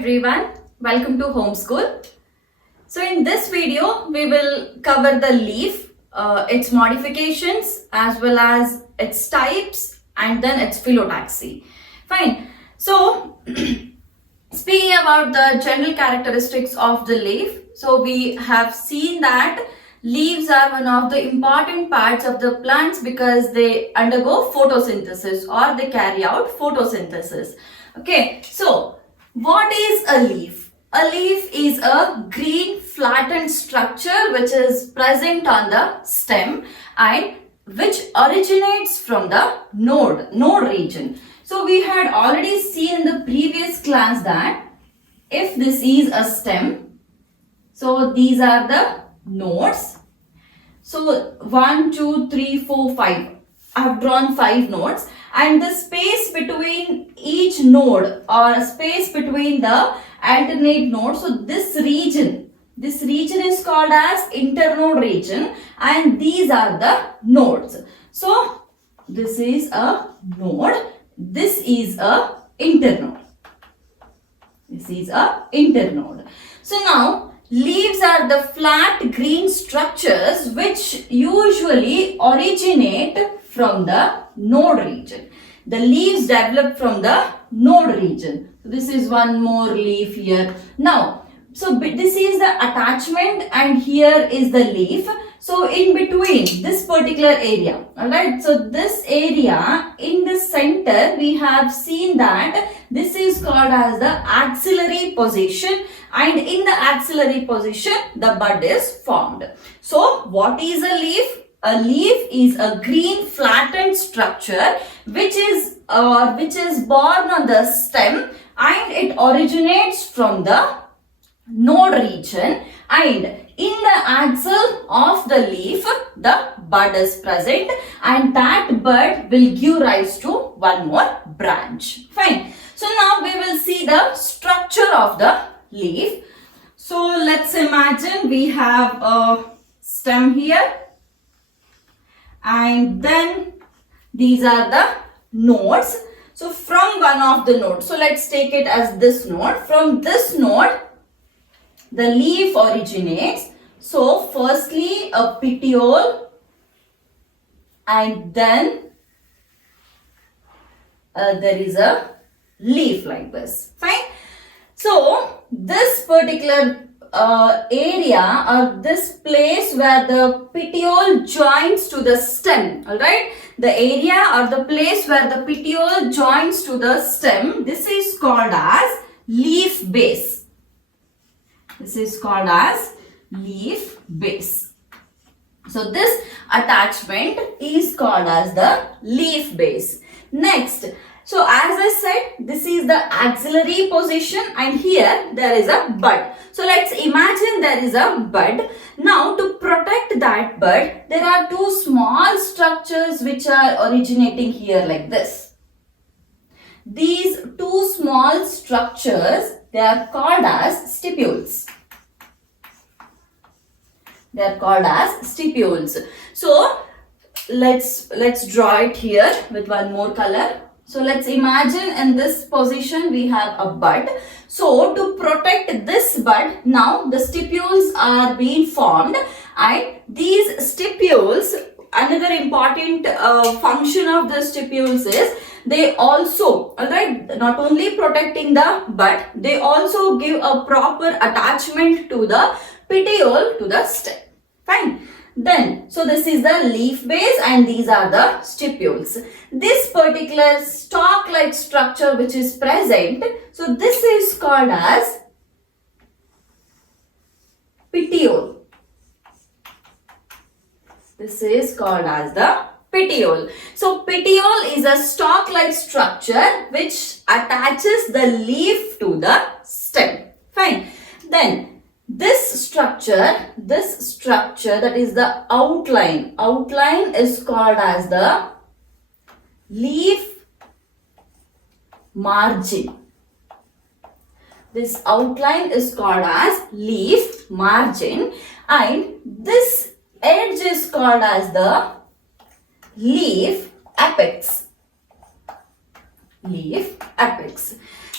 everyone, welcome to Homeschool. So in this video we will cover the leaf, its modifications as well as its types and then its phyllotaxy. Fine. So speaking about the general characteristics of the leaf, so we have seen that leaves are one of the important parts of the plants because they undergo photosynthesis or they carry out photosynthesis. Okay, so what is a leaf? A leaf is a green flattened structure which is present on the stem and which originates from the node region. So we had already seen in the previous class that if this is a stem, so these are the nodes. So 1, 2, 3, 4, 5. I have drawn 5 nodes, and the space between each node or space between the alternate nodes. So this region is called as internode region, and these are the nodes. So this is a node. This is a internode. This is a internode. So now leaves are the flat green structures which usually originate from the node region. The leaves develop from the node region. So this is one more leaf here. Now, so this is the attachment and here is the leaf. So in between this particular area, alright, so this area in the center we have seen that this is called as the axillary position, and in the axillary position the bud is formed. So what is a leaf? A leaf is a green flattened structure which is born on the stem and it originates from the node region, and in the axil of the leaf the bud is present and that bud will give rise to one more branch. Fine. So now we will see the structure of the leaf. So let's imagine we have a stem here and then these are the nodes. So from one of the nodes, so let's take it as this node. From this node the leaf originates. So firstly a petiole and then there is a leaf like this. Fine. So this particular area or this place where the petiole joins to the stem, alright, the area or the place where the petiole joins to the stem, this is called as leaf base. This is called as leaf base. So this attachment is called as the leaf base. Next, so as I said, this is the axillary position and here there is a bud. So let's imagine there is a bud. Now to protect that bud, there are two small structures which are originating here like this. These two small structures, they are called as stipules. They are called as stipules. So let's draw it here with one more color. So let's imagine in this position we have a bud. So to protect this bud, now the stipules are being formed, and these stipules, another important function of the stipules is they also, alright, not only protecting the bud, they also give a proper attachment to the petiole to the stem. Fine. Then, so this is the leaf base and these are the stipules. This particular stalk-like structure which is present, so this is called as petiole. This is called as the petiole. So petiole is a stalk-like structure which attaches the leaf to the stem. Fine. Then this structure that is the outline is called as the leaf margin. This outline is called as leaf margin, and this edge is called as the leaf apex. Leaf apex.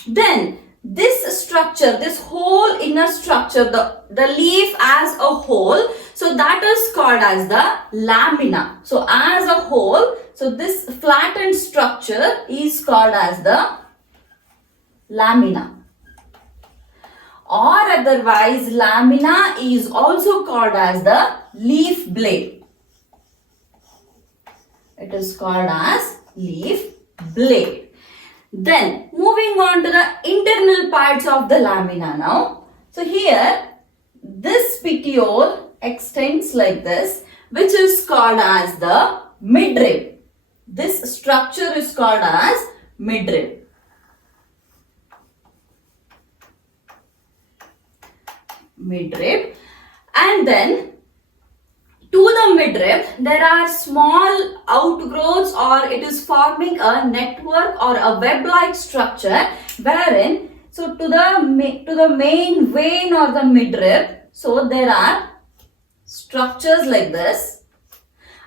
Then this structure, this whole inner structure, the leaf as a whole, so that is called as the lamina. So as a whole, so this flattened structure is called as the lamina. Or otherwise, lamina is also called as the leaf blade. It is called as leaf blade. Then moving on to the internal parts of the lamina now. So here this petiole extends like this, which is called as the midrib. This structure is called as midrib. Midrib. And then to the midrib, there are small outgrowths, or it is forming a network or a web-like structure wherein, so to the main vein or the midrib, so there are structures like this,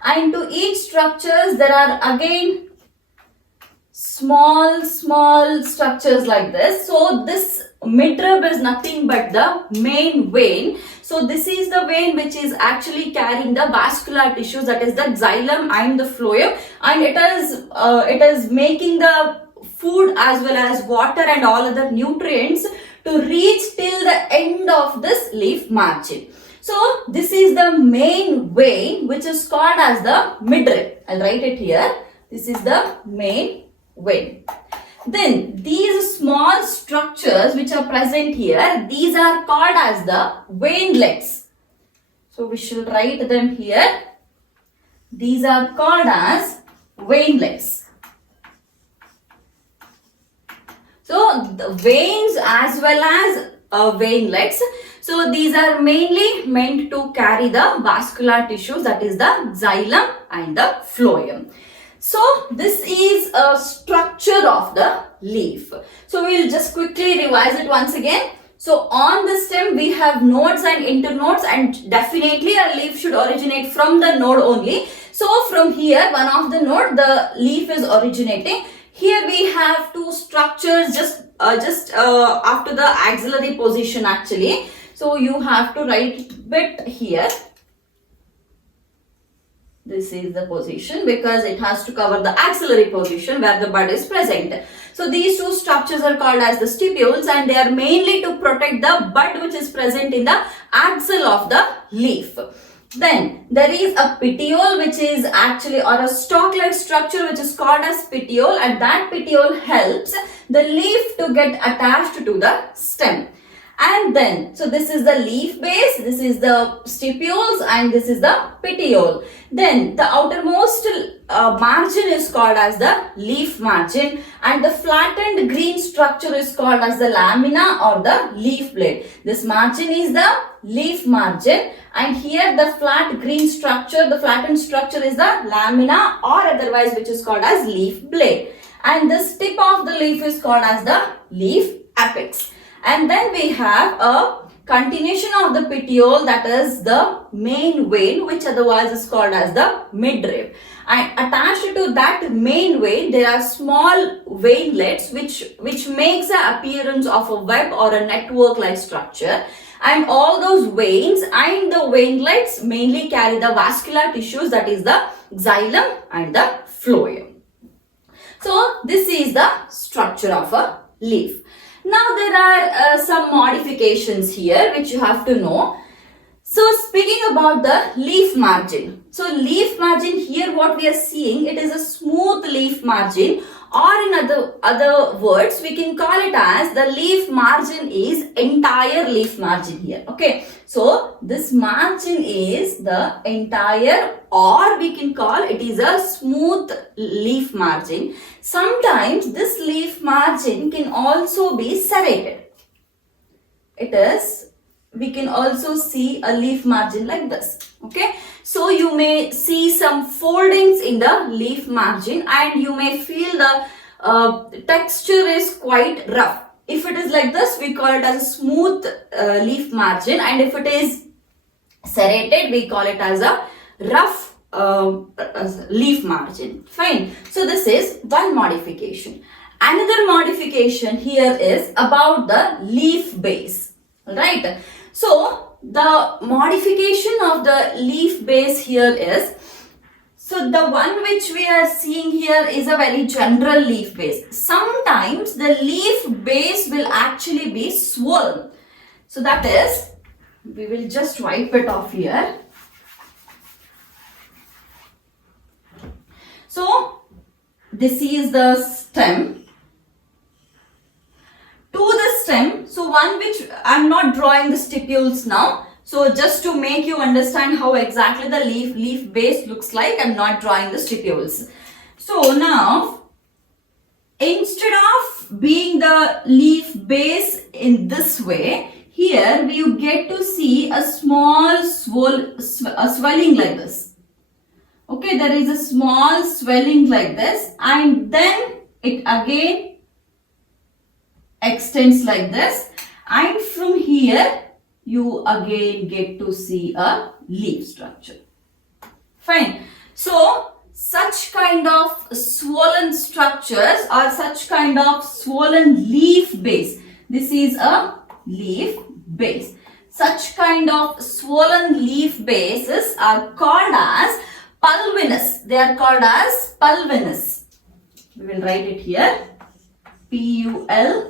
and to each structures there are again small structures like this. So this midrib is nothing but the main vein. So this is the vein which is actually carrying the vascular tissues, that is the xylem and the phloem, and it is making the food as well as water and all other nutrients to reach till the end of this leaf margin. So this is the main vein which is called as the midrib. I'll write it here. This is the main vein. Then these small structures which are present here, these are called as the veinlets. So we shall write them here. These are called as veinlets. So the veins as well as veinlets. So these are mainly meant to carry the vascular tissues, that is the xylem and the phloem. So this is a structure of the leaf. So we'll just quickly revise it once again. So on the stem we have nodes and internodes, and definitely a leaf should originate from the node only. So from here, one of the node, the leaf is originating. Here we have two structures just after the axillary position actually. So you have to write bit here. This is the position because it has to cover the axillary position where the bud is present. So these two structures are called as the stipules, and they are mainly to protect the bud which is present in the axil of the leaf. Then there is a petiole which is actually, or a stalk-like structure which is called as petiole, and that petiole helps the leaf to get attached to the stem. And then, so this is the leaf base, this is the stipules, and this is the petiole. Then the outermost margin is called as the leaf margin, and the flattened green structure is called as the lamina or the leaf blade. This margin is the leaf margin, and here the flat green structure, the flattened structure is the lamina, or otherwise which is called as leaf blade. And this tip of the leaf is called as the leaf apex. And then we have a continuation of the petiole, that is the main vein, which otherwise is called as the midrib. And attached to that main vein, there are small veinlets which makes the appearance of a web or a network-like structure. And all those veins and the veinlets mainly carry the vascular tissues, that is the xylem and the phloem. So this is the structure of a leaf. Now there are some modifications here which you have to know. So speaking about the leaf margin. So leaf margin here, what we are seeing, it is a smooth leaf margin, or in other words we can call it as the leaf margin is entire leaf margin here. Okay, so this margin is the entire, or we can call it is a smooth leaf margin. Sometimes this leaf margin can also be serrated. We can also see a leaf margin like this. Okay, so you may see some foldings in the leaf margin, and you may feel the texture is quite rough. If it is like this, we call it as a smooth leaf margin, and if it is serrated, we call it as a rough leaf margin. Fine. So this is one modification. Another modification here is about the leaf base, right? So the modification of the leaf base here is, so the one which we are seeing here is a very general leaf base. Sometimes the leaf base will actually be swollen. So that is, we will just wipe it off here. So this is the stem. To the stem, so one which I'm not drawing the stipules now. So just to make you understand how exactly the leaf base looks like, I'm not drawing the stipules. So now, instead of being the leaf base in this way, here you get to see a small swelling like this. Okay, there is a small swelling like this, and then it again extends like this, and from here you again get to see a leaf structure. Fine. So such kind of swollen structures or such kind of swollen leaf base, this is a leaf base. Such kind of swollen leaf bases are called as pulvinus. They are called as pulvinus. We will write it here. Pulvinus.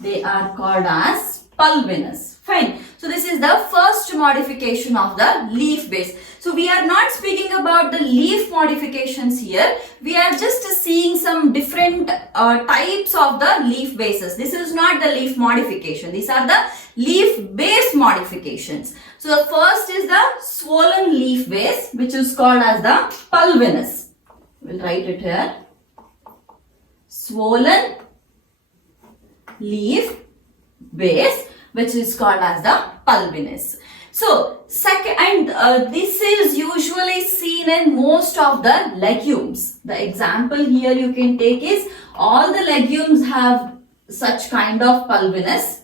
They are called as pulvinus. Fine. So this is the first modification of the leaf base. So we are not speaking about the leaf modifications here. We are just seeing some different types of the leaf bases. This is not the leaf modification. These are the leaf base modifications. So the first is the swollen leaf base, which is called as the pulvinus. We'll write it here. Swollen leaf base, which is called as the pulvinus. So second, and this is usually seen in most of the legumes. The example here you can take is, all the legumes have such kind of pulvinus.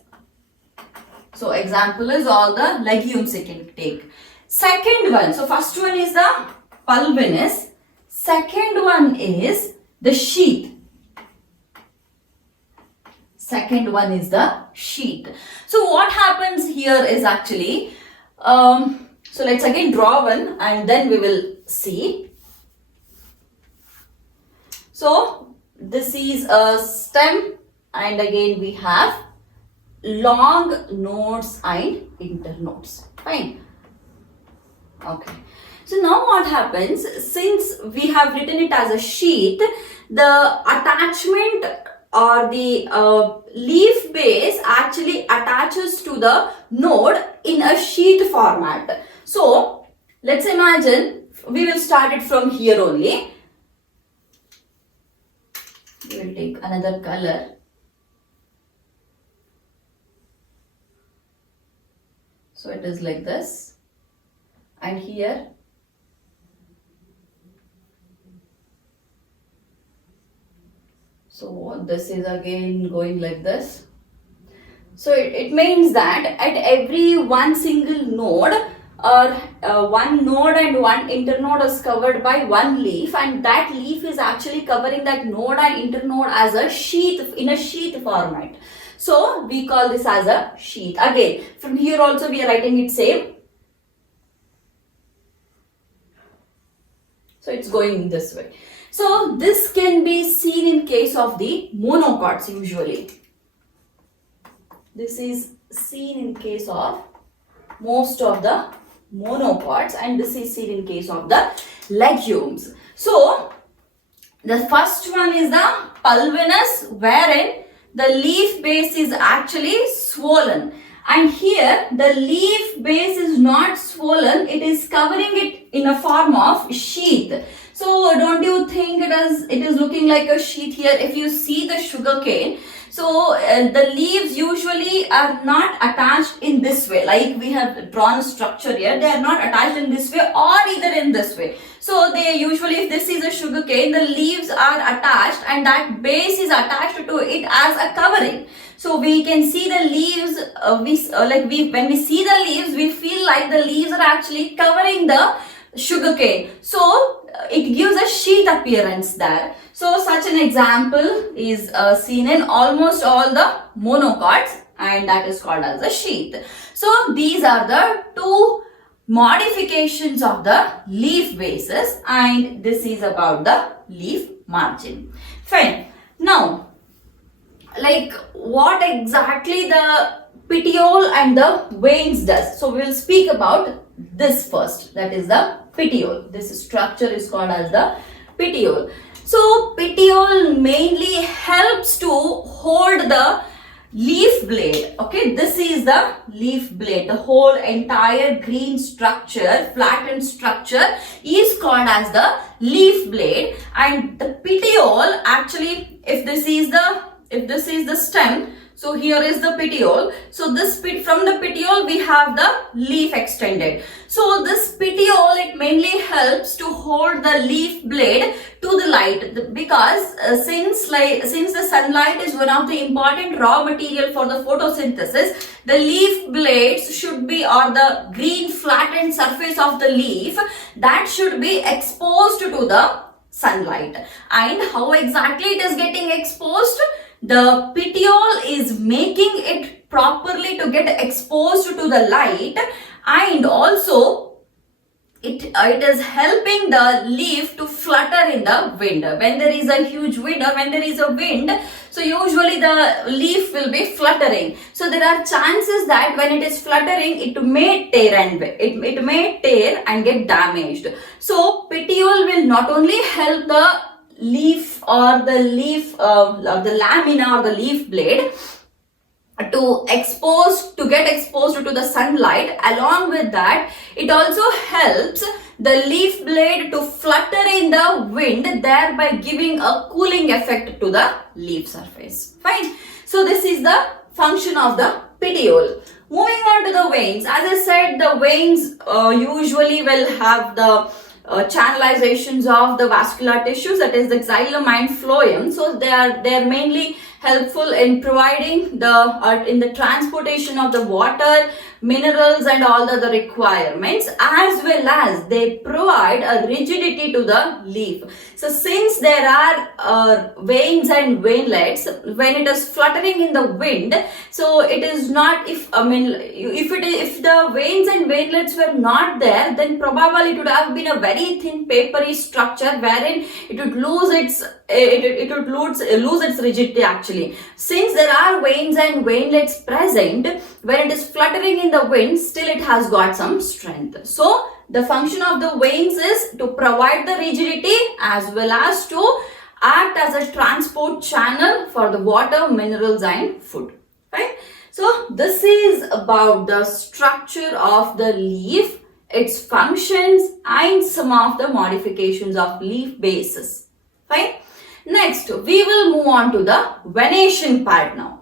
So example is all the legumes you can take. Second one, so first one is the pulvinus. Second one is the sheath. Second one is the sheath. So what happens here is actually, so let's again draw one and then we will see. So this is a stem, and again we have long nodes and internodes. Fine. Okay. So now what happens, since we have written it as a sheath, the attachment or the leaf base actually attaches to the node in a sheath format. So let's imagine we will start it from here only. We will take another color. So it is like this, and here so this is again going like this. So it means that at every one single node, or one node and one internode is covered by one leaf, and that leaf is actually covering that node and internode as a sheath, in a sheath format. So we call this as a sheath. Again, from here also we are writing it same. So it's going this way. So this can be seen in case of the monocots usually. This is seen in case of most of the monocots, and this is seen in case of the legumes. So the first one is the pulvinus, wherein the leaf base is actually swollen, and here the leaf base is not swollen, it is covering it in a form of sheath. So don't you think it is looking like a sheath here? If you see the sugar cane, so the leaves usually are not attached in this way, like we have drawn a structure here. They are not attached in this way or either in this way. So they usually, if this is a sugar cane, the leaves are attached and that base is attached to it as a covering. So we can see the leaves, when we see the leaves, we feel like the leaves are actually covering the sugar cane. So it gives a sheath appearance there. So such an example is seen in almost all the monocots, and that is called as a sheath. So these are the two modifications of the leaf bases, and this is about the leaf margin. Fine. Now, like what exactly the petiole and the veins does. So we will speak about this first, that is the petiole. This structure is called as the petiole. So petiole mainly helps to hold the leaf blade. Okay, this is the leaf blade. The whole entire green structure, flattened structure is called as the leaf blade, and the petiole actually, if this is the stem, so here is the petiole. So this from the petiole we have the leaf extended. So this petiole, it mainly helps to hold the leaf blade to the light, because since the sunlight is one of the important raw material for the photosynthesis, the leaf blades should be, or the green flattened surface of the leaf, that should be exposed to the sunlight. And how exactly it is getting exposed? The petiole is making it properly to get exposed to the light, and also it is helping the leaf to flutter in the wind. When there is a huge wind, or when there is a wind, so usually the leaf will be fluttering. So there are chances that when it is fluttering, it may tear and get damaged. So petiole will not only help the leaf or the lamina or the leaf blade to get exposed to the sunlight. Along with that, it also helps the leaf blade to flutter in the wind, thereby giving a cooling effect to the leaf surface. Fine. So this is the function of the petiole. Moving on to the veins. As I said, the veins usually will have the channelizations of the vascular tissues, that is the xylem and phloem. So they are mainly helpful in providing the transportation of the water, minerals and all the other requirements, as well as they provide a rigidity to the leaf. So since there are veins and veinlets, when it is fluttering in the wind, so it is not, if the veins and veinlets were not there, then probably it would have been a very thin papery structure wherein it would lose its rigidity actually. Since there are veins and veinlets present, when it is fluttering in the wind, still it has got some strength. So the function of the veins is to provide the rigidity as well as to act as a transport channel for the water, minerals and food. Right? So this is about the structure of the leaf, its functions and some of the modifications of leaf bases. Fine. Next, we will move on to the venation part now.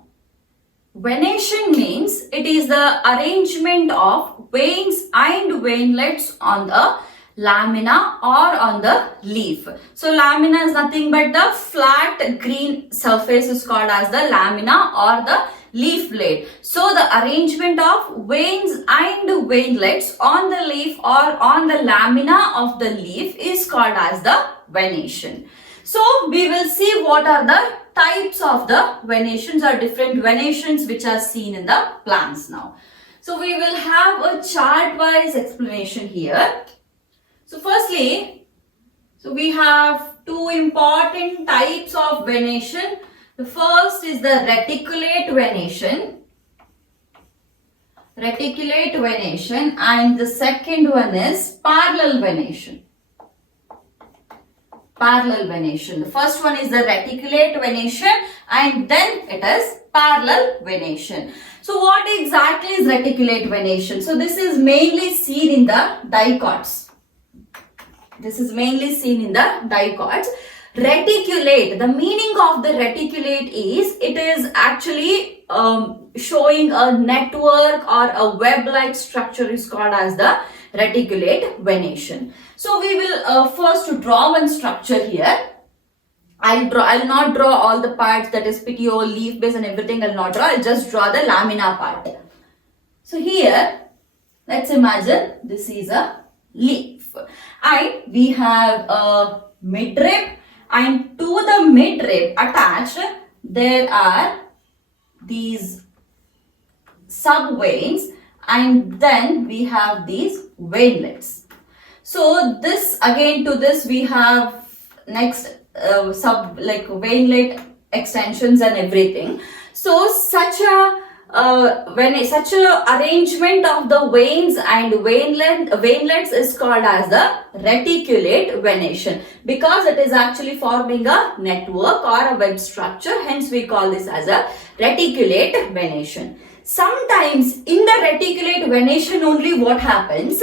Venation means it is the arrangement of veins and veinlets on the lamina or on the leaf. So lamina is nothing but the flat green surface is called as the lamina or the leaf blade. So the arrangement of veins and veinlets on the leaf or on the lamina of the leaf is called as the venation. So we will see what are the types of the venations or different venations which are seen in the plants now. So we will have a chart-wise explanation here. So firstly, so we have two important types of venation. The first is the reticulate venation. And the second one is parallel venation. The first one is the reticulate venation and then it is parallel venation. So what exactly is reticulate venation? So this is mainly seen in the dicots. Reticulate, the meaning of the reticulate is, it is actually showing a network or a web-like structure is called as the reticulate venation. So we will first draw one structure here. I'll not draw all the parts, that is petiole, leaf base and everything I'll not draw. I'll just draw the lamina part. So here, let's imagine this is a leaf and we have a midrib, and to the midrib attached there are these subveins, and then we have these veinlets. So this again, to this we have next veinlet extensions and everything. So such a arrangement of the veins and veinlets is called as the reticulate venation, because it is actually forming a network or a web structure. Hence we call this as a reticulate venation. Sometimes in the reticulate venation only what happens,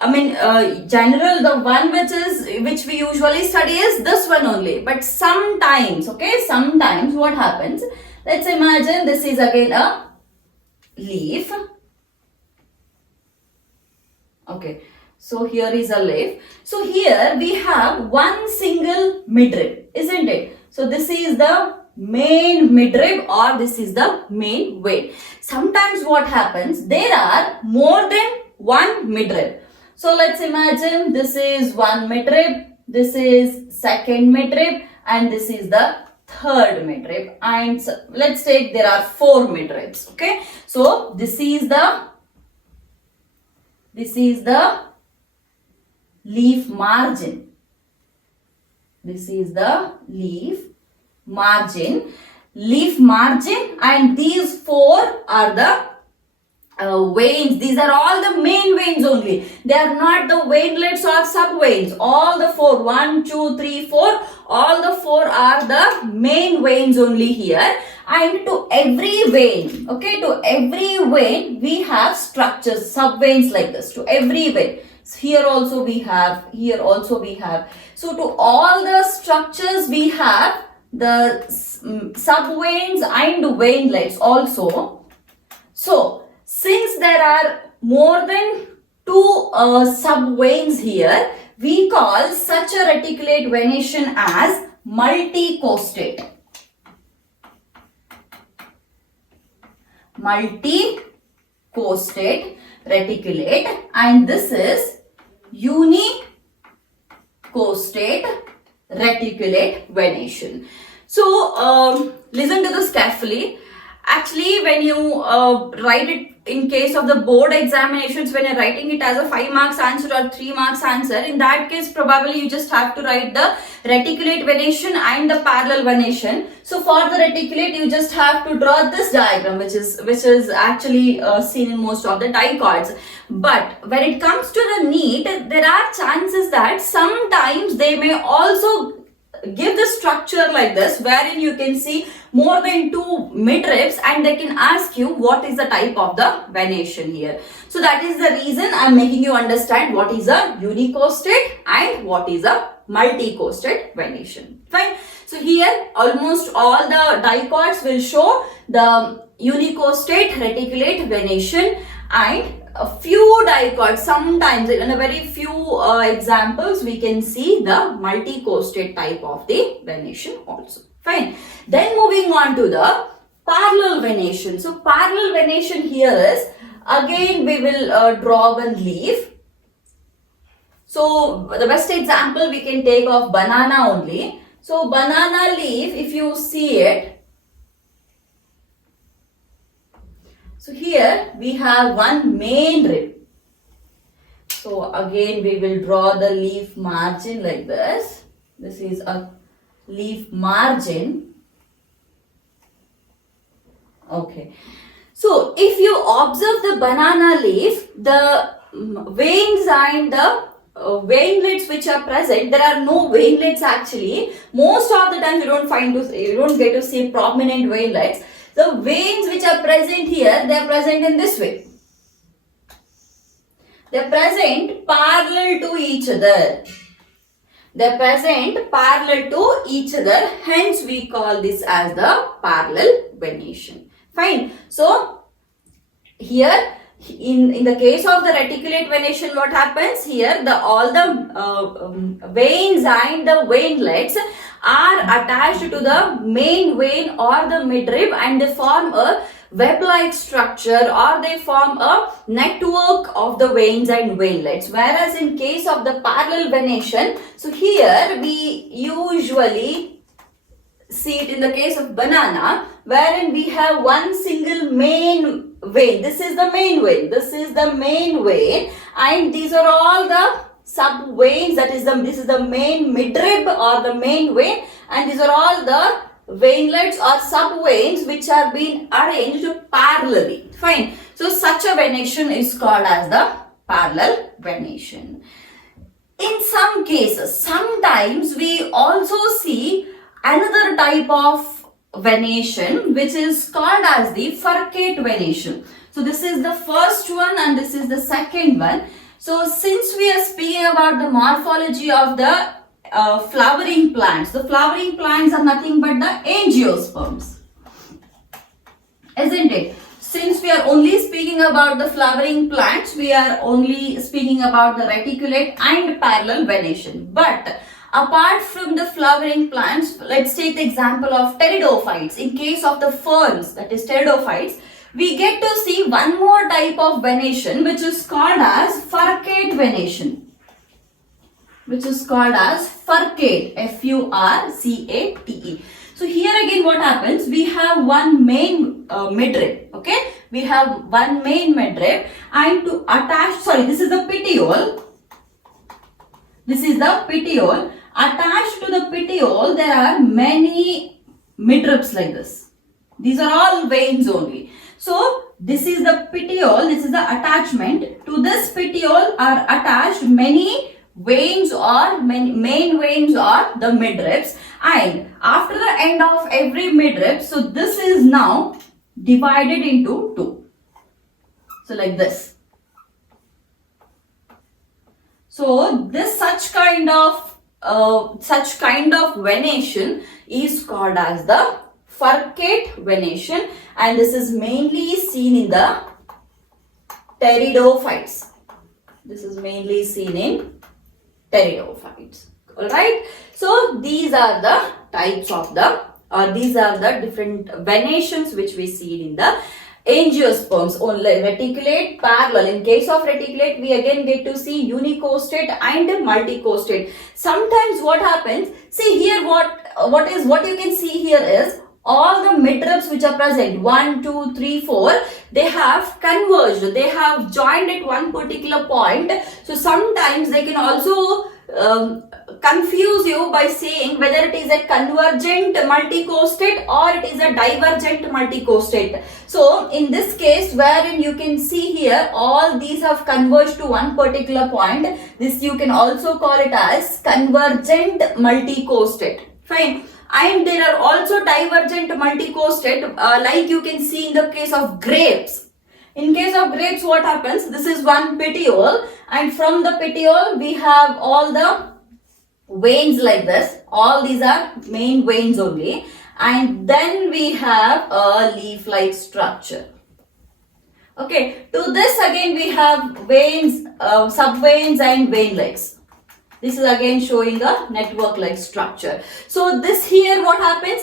general, the one which we usually study is this one only. But sometimes, sometimes what happens, let's imagine this is again a leaf. Okay, so here is a leaf. So here we have one single midrib, isn't it? So this is the main midrib, or this is the main vein. Sometimes what happens, there are more than one midrib. So let's imagine this is one midrib, this is second midrib, and this is the third midrib, and so let's take there are 4 midribs. Okay, so this is the leaf margin. This is the leaf margin, and these 4 are the veins. These are all the main veins only. They are not the veinlets or subveins. All the 4, 1, 2, 3, 4, all the 4 are the main veins only here. And to every vein, to every vein we have structures, subveins like this. To every vein. Here also we have, here also we have. So to all the structures we have the subveins and veinlets also. So since there are more than 2 subveins here, we call such a reticulate venation as multicostate. Multicostate reticulate, and this is unicostate reticulate venation. So listen to this carefully. Actually, when you write it in case of the board examinations, when you're writing it as a 5 marks answer or 3 marks answer, in that case probably you just have to write the reticulate venation and the parallel venation. So for the reticulate you just have to draw this diagram, which is actually seen in most of the dicots. But when it comes to the Neet, there are chances that sometimes they may also give the structure like this, wherein you can see more than 2 midribs, and they can ask you what is the type of the venation here. So that is the reason I am making you understand what is a unicostate and what is a multicostate venation. Fine. So here almost all the dicots will show the unicostate reticulate venation, and a few dicots, sometimes in a very few examples we can see the multicostate type of the venation also. Fine. Then moving on to the parallel venation. So parallel venation here is, again we will draw one leaf. So the best example we can take of banana only. So banana leaf, if you see it, so here we have one main rib. So again we will draw the leaf margin like this. This is a leaf margin. Okay. So if you observe the banana leaf, the veins and the veinlets which are present, there are no veinlets actually. Most of the time you don't get to see prominent veinlets. The veins which are present here, they are present in this way. They are present parallel to each other. They are present parallel to each other. Hence, we call this as the parallel venation. Fine. So, here in the case of the reticulate venation, what happens here? All the veins and the veinlets are attached to the main vein or the midrib, and they form a web-like structure, or they form a network of the veins and veinlets. Whereas in case of the parallel venation, so here we usually see it in the case of banana, wherein we have one single main vein. This is the main vein. This is the main vein, and these are all the sub veins. That is this is the main midrib or the main vein, and these are all the veinlets or sub veins which are being arranged parallelly. Fine. So such a venation is called as the parallel venation. In some cases, sometimes we also see another type of venation which is called as the furcate venation. So this is the first one and this is the second one. So since we are speaking about the morphology of the flowering plants, the flowering plants are nothing but the angiosperms, isn't it? Since we are only speaking about the flowering plants, we are only speaking about the reticulate and parallel venation. But apart from the flowering plants, let's take the example of pteridophytes. In case of the ferns, that is pteridophytes, we get to see one more type of venation which is called as furcate venation. Which is called as furcate, F-U-R-C-A-T-E. So here again what happens, we have one main midrib, okay? We have one main midrib, and to attach, this is the petiole. This is the petiole. Attached to the petiole, there are many midribs like this. These are all veins only. So this is the petiole, this is the attachment. To this petiole are attached many veins or main veins or the midribs, and after the end of every midrib, so this is now divided into two. So like this. So this such kind of venation is called as the furcate venation, and this is mainly seen in the pteridophytes. This is mainly seen in pteridophytes. Alright. So these are the types of these are the different venations which we see in the angiosperms. Only reticulate, parallel. In case of reticulate, we again get to see unicostate and multicostate. Sometimes what happens, see here what you can see here is all the midribs which are present, 1, 2, 3, 4, they have converged, they have joined at one particular point. So sometimes they can also confuse you by saying whether it is a convergent multicostate or it is a divergent multicostate. So in this case, wherein you can see here all these have converged to one particular point, this you can also call it as convergent multicostate. Fine. And there are also divergent multicostate, like you can see in the case of grapes. In case of grapes, what happens? This is one petiole, and from the petiole we have all the veins like this. All these are main veins only, and then we have a leaf-like structure. Okay, to this again we have veins, subveins and veinlets. This is again showing a network-like structure. So this here what happens?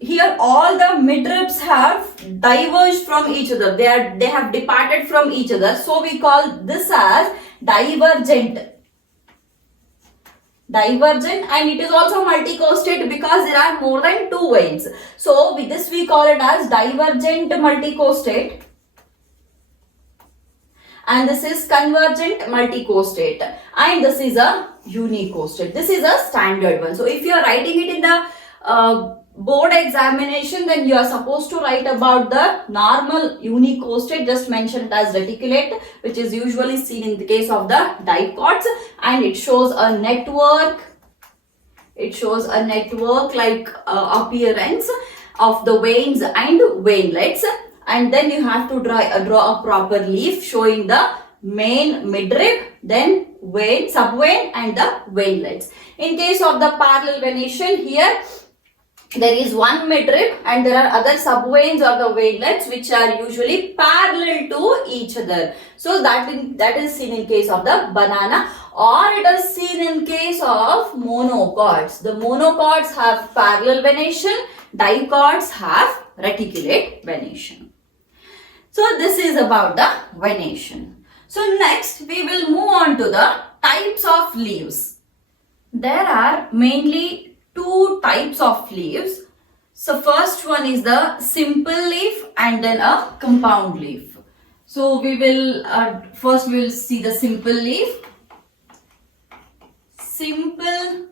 Here all the midribs have diverged from each other. They have departed from each other. So we call this as divergent. Divergent, and it is also multicostate because there are more than two veins. So with this we call it as divergent multicostate. And this is convergent multicostate, and this is a unicostate. This is a standard one. So if you are writing it in the board examination, then you are supposed to write about the normal unicostate, just mentioned as reticulate, which is usually seen in the case of the dicots, and it shows a network. It shows a network like appearance of the veins and veinlets. And then you have to draw a proper leaf showing the main midrib, then vein, subvein and the veinlets. In case of the parallel venation, here there is one midrib and there are other subveins or the veinlets which are usually parallel to each other. So that is seen in case of the banana, or it is seen in case of monocots. The monocots have parallel venation, dicots have reticulate venation. So this is about the venation. So next we will move on to the types of leaves. There are mainly two types of leaves. So first one is the simple leaf and then a compound leaf. So we will first we will see the simple leaf. Simple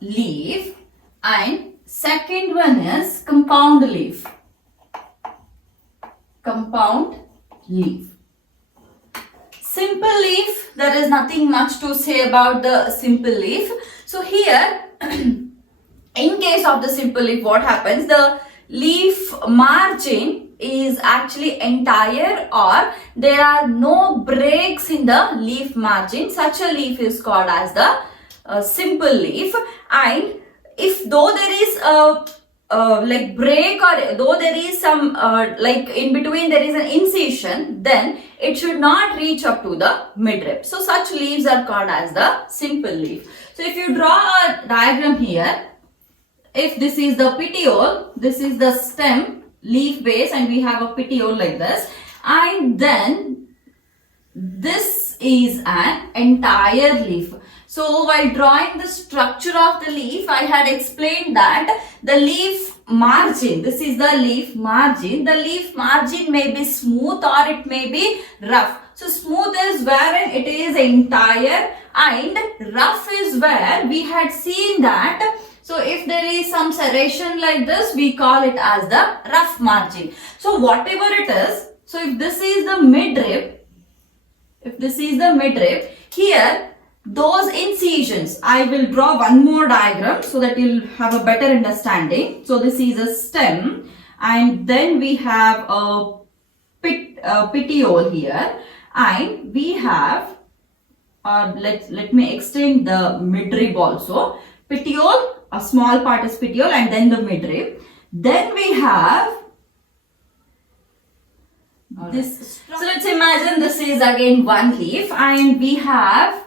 leaf, and second one is compound leaf. Compound leaf. Simple leaf, there is nothing much to say about the simple leaf. So here, in case of the simple leaf, what happens? The leaf margin is actually entire, or there are no breaks in the leaf margin. Such a leaf is called as the simple leaf. And if though there is a like break, or though there is some like in between there is an incision, then it should not reach up to the midrib. So such leaves are called as the simple leaf. So if you draw a diagram here, if this is the petiole, this is the stem, leaf base, and we have a petiole like this, and then this is an entire leaf. So while drawing the structure of the leaf, I had explained that the leaf margin, this is the leaf margin. The leaf margin may be smooth or it may be rough. So smooth is wherein it is entire, and rough is where we had seen that. So if there is some serration like this, we call it as the rough margin. So whatever it is, so if this is the midrib, here those incisions, I will draw one more diagram so that you'll have a better understanding. So this is a stem, and then we have a petiole here, and we have let me extend the midrib also. Petiole, a small part is petiole, and then the midrib. Then we have this. So let's imagine this is again one leaf, and we have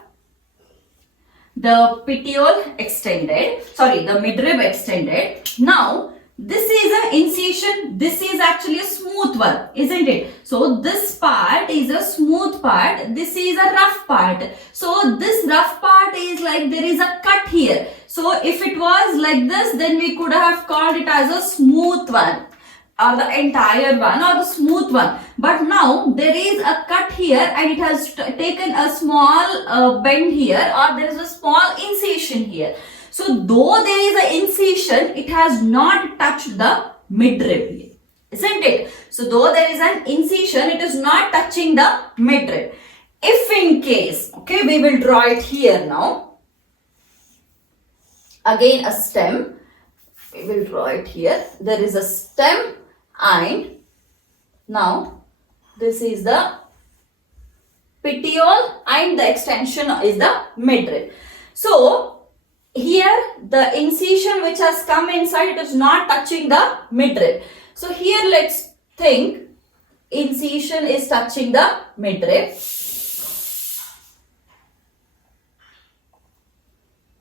the petiole extended, the midrib extended. Now this is an incision, this is actually a smooth one, isn't it? So this part is a smooth part, this is a rough part. So this rough part is like there is a cut here. So if it was like this, then we could have called it as a smooth one, or the entire one, or the smooth one. But now there is a cut here, and it has taken a small bend here, or there is a small incision here. So though there is an incision, it has not touched the midrib, isn't it? So though there is an incision, it is not touching the midrib. If in case, okay, we will draw it here now. Again a stem, we will draw it here. There is a stem, and now this is the petiole, and the extension is the midrib. So here the incision which has come inside, it is not touching the midrib. So here let's think incision is touching the midrib.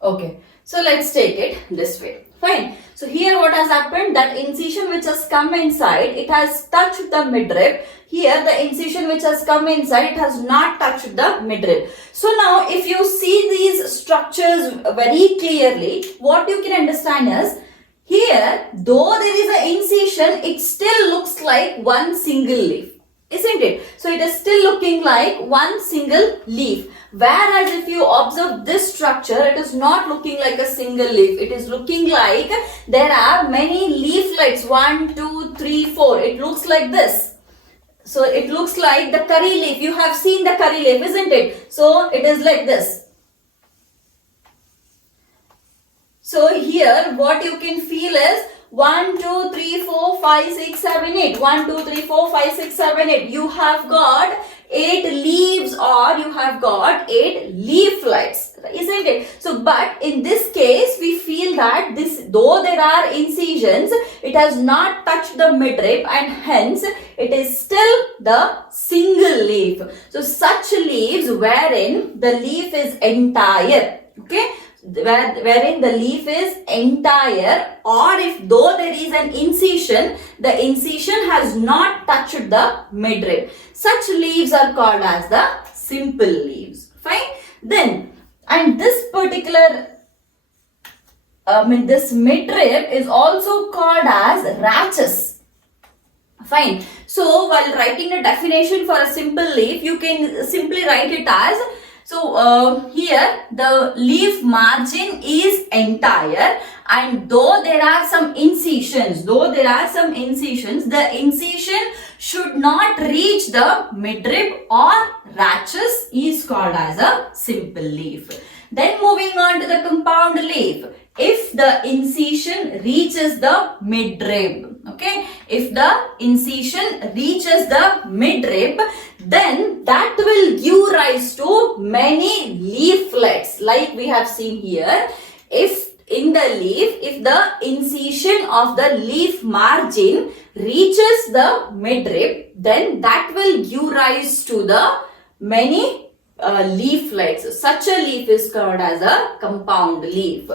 Okay, so let's take it this way. Fine. So here what has happened, that incision which has come inside, it has touched the midrib. Here the incision which has come inside, it has not touched the midrib. So now if you see these structures very clearly, what you can understand is, here though there is an incision, it still looks like one single leaf, isn't it? So it is still looking like one single leaf. Whereas if you observe this structure, it is not looking like a single leaf. It is looking like there are many leaflets, 1, 2, 3, 4. It looks like this. So it looks like the curry leaf. You have seen the curry leaf, isn't it? So it is like this. So here what you can feel is 1, 2, 3, 4, 5, 6, 7, 8. 1, 2, 3, 4, 5, 6, 7, 8. You have got 8 leaves, or you have got 8 leaflets, isn't it? So, but in this case, we feel that this, though there are incisions, it has not touched the midrib, and hence it is still the single leaf. So, such leaves wherein the leaf is entire, okay? wherein the leaf is entire, or if though there is an incision, the incision has not touched the midrib. Such leaves are called as the simple leaves. Fine. Then, and this particular this midrib is also called as rachis. Fine. So while writing the definition for a simple leaf, you can simply write it as, so here the leaf margin is entire, and though there are some incisions, the incision should not reach the midrib or rachis is called as a simple leaf. Then moving on to the compound leaf. If the incision reaches the midrib, okay, if the incision reaches the midrib, then that will give rise to many leaflets, like we have seen here. If in the leaf, if the incision of the leaf margin reaches the midrib, then that will give rise to the many leaflets. Such a leaf is called as a compound leaf.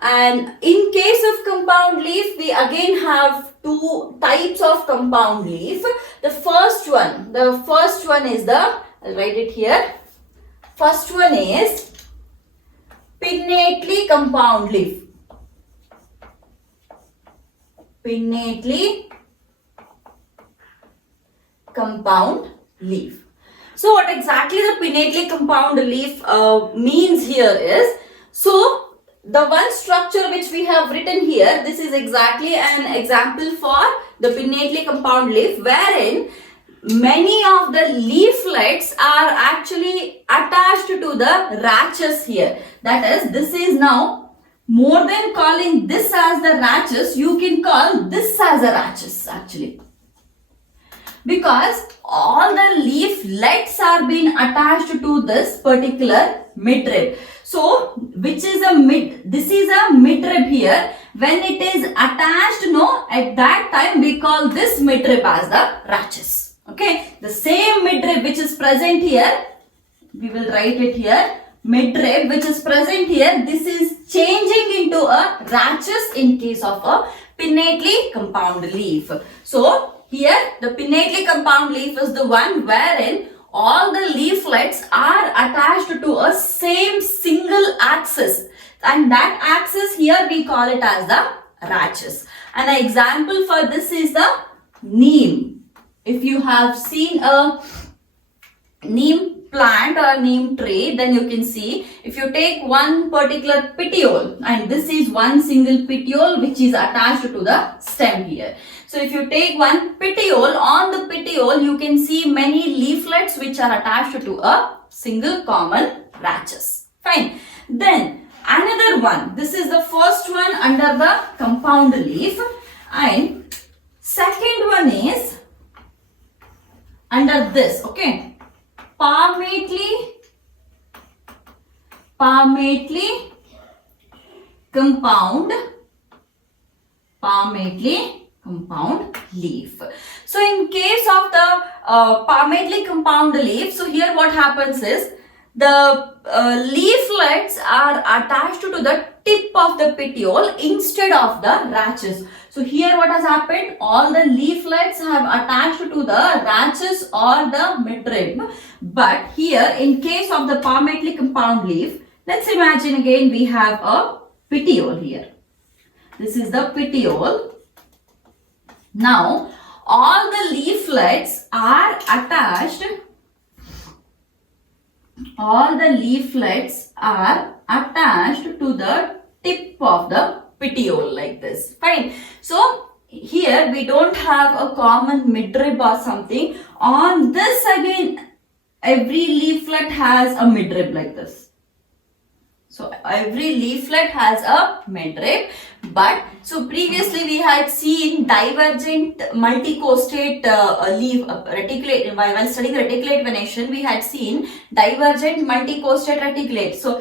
And in case of compound leaf, we again have two types of compound leaf. The first one is the, I'll write it here. First one is Pignately compound leaf. Pignately compound leaf. So what exactly the pignately compound leaf means here is, so the one structure which we have written here, this is exactly an example for the pignately compound leaf, wherein many of the leaflets are actually attached to the rachis here. That is, this is now, more than calling this as the rachis, you can call this as a rachis actually, because all the leaflets are being attached to this particular midrib. So, which is a this is a midrib here. When it is attached, at that time we call this midrib as the rachis. Okay, the same midrib which is present here, we will write it here. Midrib which is present here, this is changing into a rachis in case of a pignately compound leaf. So, here the pignately compound leaf is the one wherein all the leaflets are attached to a same single axis, and that axis here we call it as the rachis. An example for this is the neem. If you have seen a neem plant or neem tree, then you can see, if you take one particular petiole, and this is one single petiole which is attached to the stem here. So if you take one petiole, on the petiole you can see many leaflets which are attached to a single common rachis. Fine. Then another one, this is the first one under the compound leaf, and second one is under this, okay, palmately compound leaf. So in case of the palmately compound leaf, so here what happens is, the leaflets are attached to the tip of the petiole instead of the rachis. So here what has happened, all the leaflets have attached to the rachis or the midrib. But here in case of the palmately compound leaf, let's imagine again we have a petiole here. This is the petiole. Now all the leaflets are attached to the tip of the petiole like this. Fine. So here we don't have a common midrib or something. On this again, every leaflet has a midrib like this. So every leaflet has a midrib. But so previously we had seen divergent multicostate leaf reticulate. While studying reticulate venation, we had seen divergent multicostate reticulate. So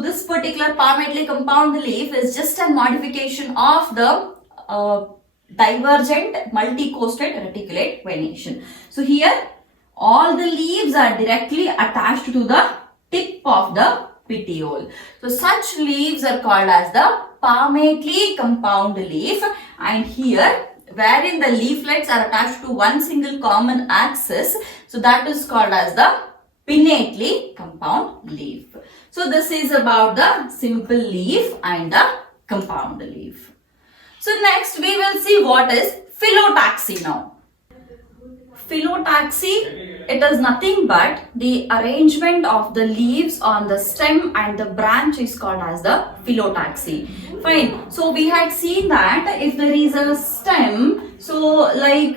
this particular palmately compound leaf is just a modification of the divergent multicostate reticulate venation. So here all the leaves are directly attached to the tip of the petiole. So such leaves are called as the palmately compound leaf, and here wherein the leaflets are attached to one single common axis, so that is called as the pinnately compound leaf. So this is about the simple leaf and the compound leaf. So next we will see what is Phyllotaxy now. Phyllotaxy, it is nothing but the arrangement of the leaves on the stem and the branch is called as the Phyllotaxy. Fine. So we had seen that if there is a stem, so like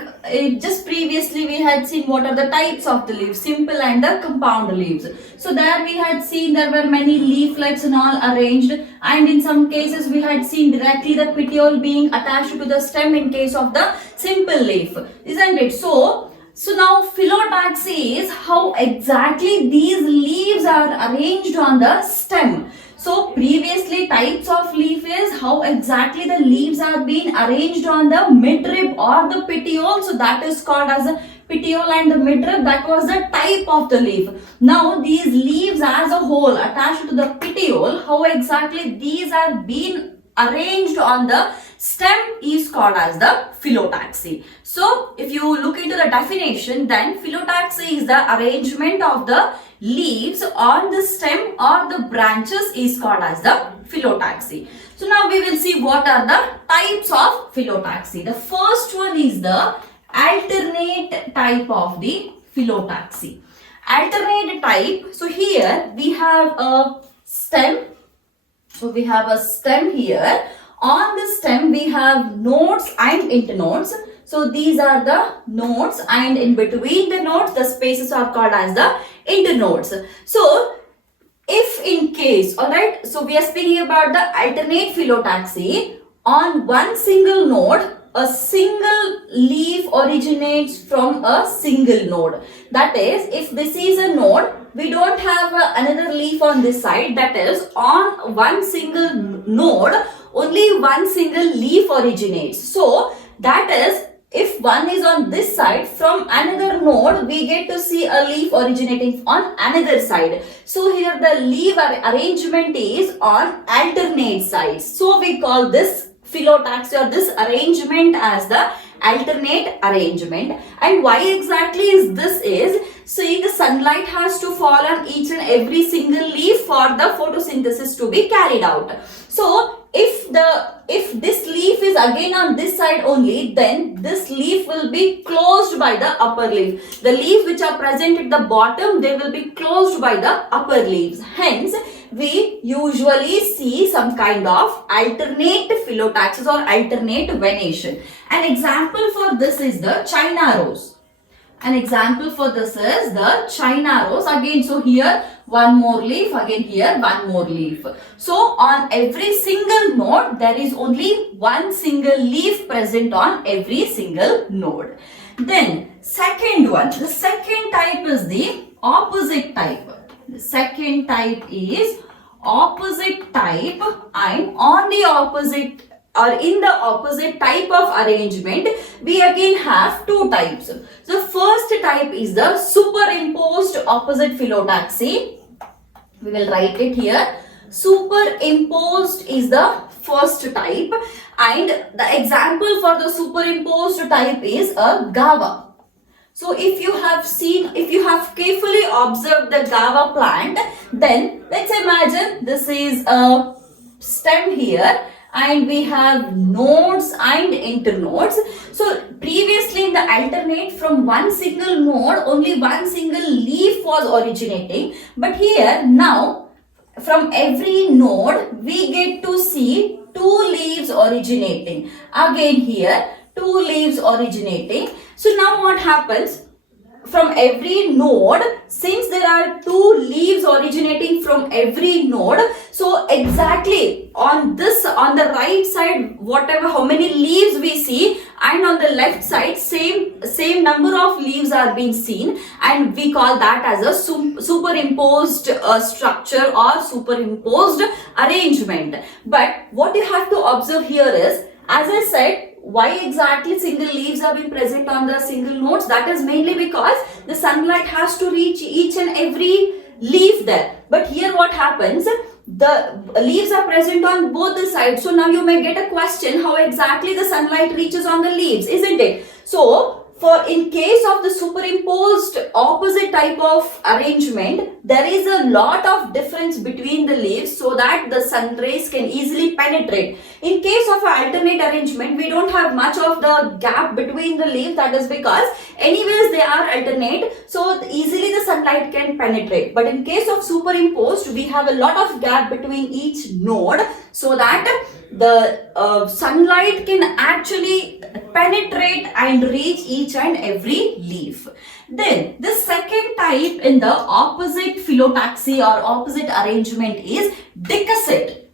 just previously we had seen what are the types of the leaves, simple and the compound leaves. So there we had seen there were many leaflets and all arranged, and in some cases we had seen directly the petiole being attached to the stem in case of the simple leaf, isn't it? So now Phyllotaxy is how exactly these leaves are arranged on the stem. So previously types of leaf is how exactly the leaves are being arranged on the midrib or the petiole. So that is called as a petiole and the midrib. That was the type of the leaf. Now these leaves as a whole attached to the petiole, how exactly these are being arranged on the stem is called as the Phyllotaxy. So if you look into the definition, then Phyllotaxy is the arrangement of the leaves on the stem or the branches is called as the Phyllotaxy. So now we will see what are the types of Phyllotaxy. The first one is the alternate type of the Phyllotaxy. Alternate type, so here we have a stem. So we have a stem here. On the stem we have nodes and internodes. So these are the nodes, and in between the nodes the spaces are called as the internodes. So if in case, alright, so we are speaking about the alternate Phyllotaxy. On one single node, a single leaf originates from a single node. That is, if this is a node, we don't have another leaf on this side. That is, on one single node, only one single leaf originates. So that is, if one is on this side, from another node, we get to see a leaf originating on another side. So here the leaf arrangement is on alternate sides. So we call this Phyllotaxy or this arrangement as the alternate arrangement. And why exactly is this is, see, the sunlight has to fall on each and every single leaf for the photosynthesis to be carried out. So if this leaf is again on this side only, then this leaf will be closed by the upper leaf. The leaves which are present at the bottom, they will be closed by the upper leaves. Hence, we usually see some kind of alternate Phyllotaxis or alternate venation. An example for this is the China rose. An example for this is the China rose. Again, so here one more leaf, again here one more leaf. So on every single node, there is only one single leaf present on every single node. Then second one, the second type is the opposite type. The second type is opposite type, and on the opposite or in the opposite type of arrangement, we again have two types. The first type is the superimposed opposite Phyllotaxy. We will write it here. Superimposed is the first type, and the example for the superimposed type is a guava. So if you have carefully observed the guava plant, then let's imagine this is a stem here, and we have nodes and internodes. So previously in the alternate, from one single node, only one single leaf was originating. But here now, from every node, we get to see two leaves originating. Again here, two leaves originating. So now what happens? From every node, since there are two leaves originating from every node, so exactly on the right side, how many leaves we see, and on the left side, same number of leaves are being seen, and we call that as a superimposed structure or superimposed arrangement. But what you have to observe here is, as I said, why exactly single leaves are being present on the single nodes? That is mainly because the sunlight has to reach each and every leaf there. But here what happens? The leaves are present on both the sides. So now you may get a question, how exactly the sunlight reaches on the leaves, isn't it? So in case of the superimposed opposite type of arrangement, there is a lot of difference between the leaves so that the sun rays can easily penetrate. In case of an alternate arrangement, we don't have much of the gap between the leaves. That is because anyways they are alternate, so easily the sunlight can penetrate. But in case of superimposed, we have a lot of gap between each node so that the sunlight can actually penetrate and reach each and every leaf. Then the second type in the opposite phyllotaxy or opposite arrangement is decussate.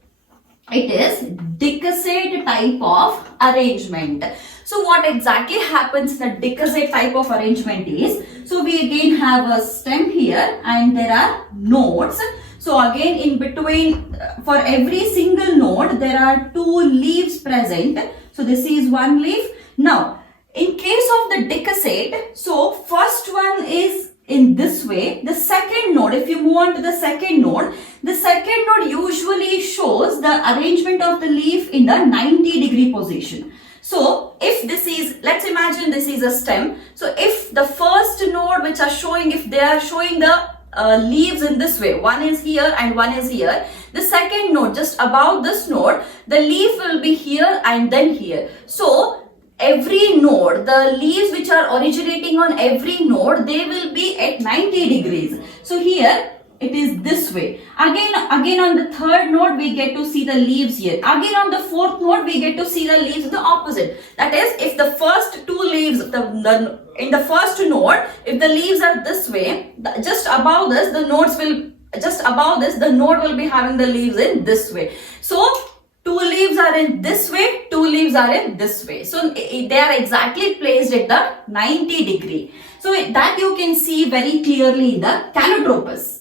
It is decussate type of arrangement. So what exactly happens in the decussate type of arrangement is, so we again have a stem here and there are nodes. So again in between, for every single node there are two leaves present. So this is one leaf. Now in case of the decussate, so first one is in this way. The second node, if you move on to the second node usually shows the arrangement of the leaf in the 90-degree position. So if this is, let's imagine this is a stem. So if the first node which are showing, if they are showing the leaves in this way, one is here and one is here, the second node just above this node, the leaf will be here and then here. So every node, the leaves which are originating on every node, they will be at 90 degrees. So here it is this way. Again on the third node we get to see the leaves here. Again on the fourth node we get to see the leaves in the opposite. That is, if the first two leaves, in the first node, if the leaves are this way, just above this the node will be having the leaves in this way. So two leaves are in this way, two leaves are in this way. So they are exactly placed at the 90 degree. So that you can see very clearly in the Calotropis.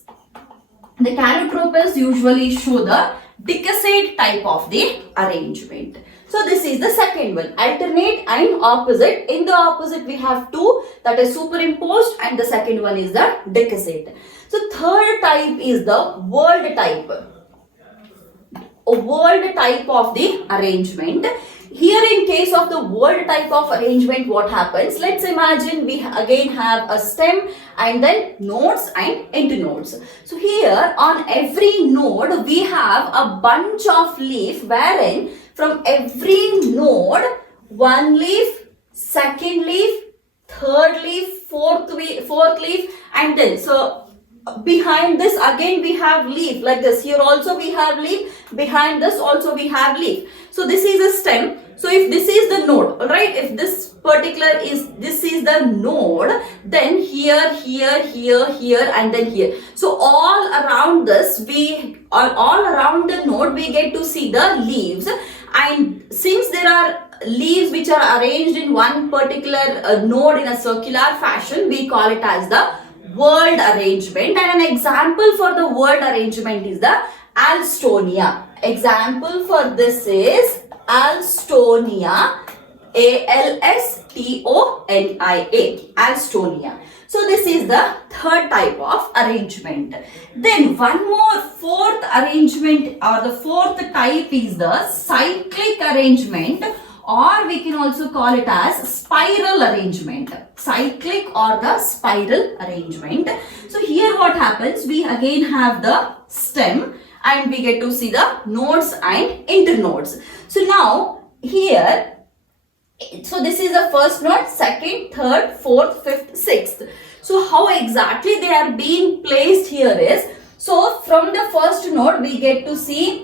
The Calotropis usually show the decussate type of the arrangement. So this is the second one, alternate and opposite. In the opposite we have two, that is superimposed, and the second one is the decussate. So third type is the whorled type. A whorled type of the arrangement. Here in case of the whorled type of arrangement, what happens? Let's imagine we again have a stem and then nodes and internodes. So here on every node we have a bunch of leaf, wherein from every node one leaf, second leaf, third leaf, fourth leaf, and then so behind this again we have leaf like this. Here also we have leaf, behind this also we have leaf. So this is a stem. So if this is the node, right, if this this is the node, then here and then here. So all around this all around the node we get to see the leaves. And since there are leaves which are arranged in one particular node in a circular fashion, we call it as the whorled arrangement. And an example for the whorled arrangement is the Alstonia. Example for this is Alstonia, A-L-S-T-O-N-I-A, Alstonia. So this is the third type of arrangement. Then one more fourth arrangement or the fourth type is the cyclic arrangement, or we can also call it as spiral arrangement. Cyclic or the spiral arrangement. So here what happens? We again have the stem and we get to see the nodes and internodes. So now here, so this is the first node, second, third, fourth, fifth, sixth. So how exactly they are being placed here is, so from the first node we get to see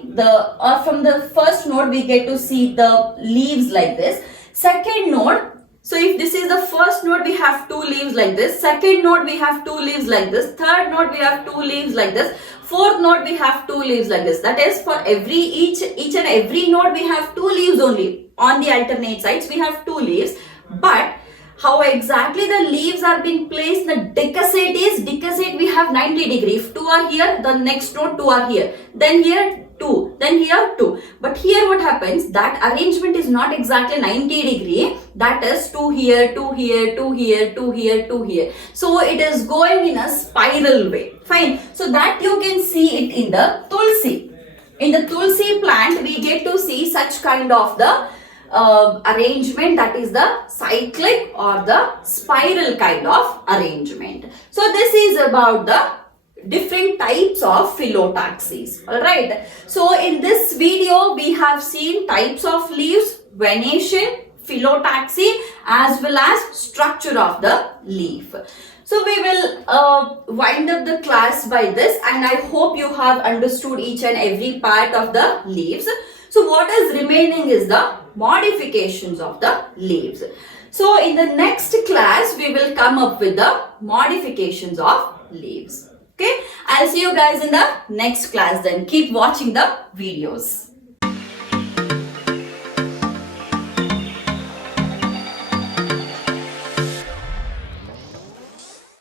the leaves like this. Second node, so if this is the first node we have two leaves like this. Second node we have two leaves like this. Third node we have two leaves like this. Fourth node we have two leaves like this. That is, for each and every node we have two leaves only. On the alternate sides we have two leaves. But how exactly the leaves are being placed, the decussate is, decussate we have 90 degree. If two are here, the next node two are here. Then here 2, then here 2. But here what happens, that arrangement is not exactly 90 degree. That is 2 here, 2 here, 2 here, 2 here, 2 here. So it is going in a spiral way. Fine. So that you can see it in the Tulsi. In the Tulsi plant, we get to see such kind of the arrangement, that is the cyclic or the spiral kind of arrangement. So this is about the different types of Phyllotaxis. Alright. So in this video, we have seen types of leaves, venation, Phyllotaxy, as well as structure of the leaf. So we will wind up the class by this, and I hope you have understood each and every part of the leaves. So what is remaining is the modifications of the leaves. So in the next class, we will come up with the modifications of leaves. Okay, I'll see you guys in the next class then. Keep watching the videos.